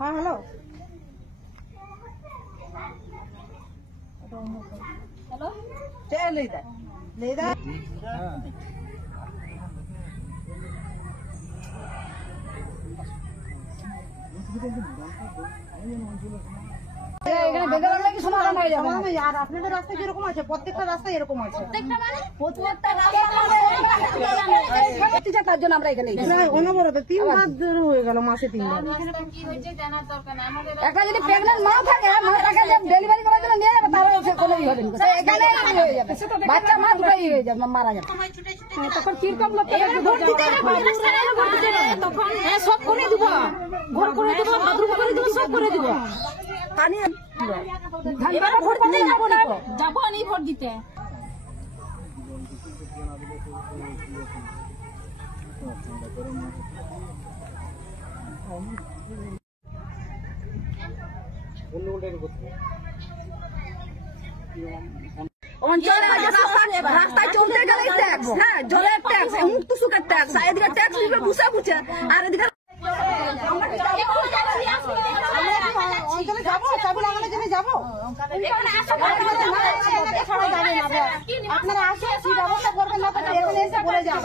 হ্যাঁ hello hello লেদা আপনাদের রাস্তায় যেরকম আছে প্রত্যেকটা রাস্তায় এরকম আছে তার জন্য আমরা এখানে অনবরত 3 বার হয়ে গেল মাসে 3 বার। একটা যদি প্রেগনেন্ট মা থাকে মাটাকে ডেলিভারি করার জন্য নিয়ে যাবে তাহলে সে কোনোই হবে না, এখানে হয়ে যাবে বাচ্চা মা দুটোই হয়ে যাবে মারা যাবে। তখন কিরকম লোক তখন সব করে দিব ঘর করে দিব বাথরুম করে দিব সব করে দিব ভোট দিতে যাবো আমি ভোট দিতে। রাস্তায় চলতে গেলে ট্যাক্স, হ্যাঁ জলের ট্যাক্স, মুক্ত সুখের ট্যাক্স, এদিকে ট্যাক্স দিবে বুঝে বুঝে আর এদিকে আপনারা আসুন কি ব্যবস্থা করবেন না এখানে এসে বলে যান।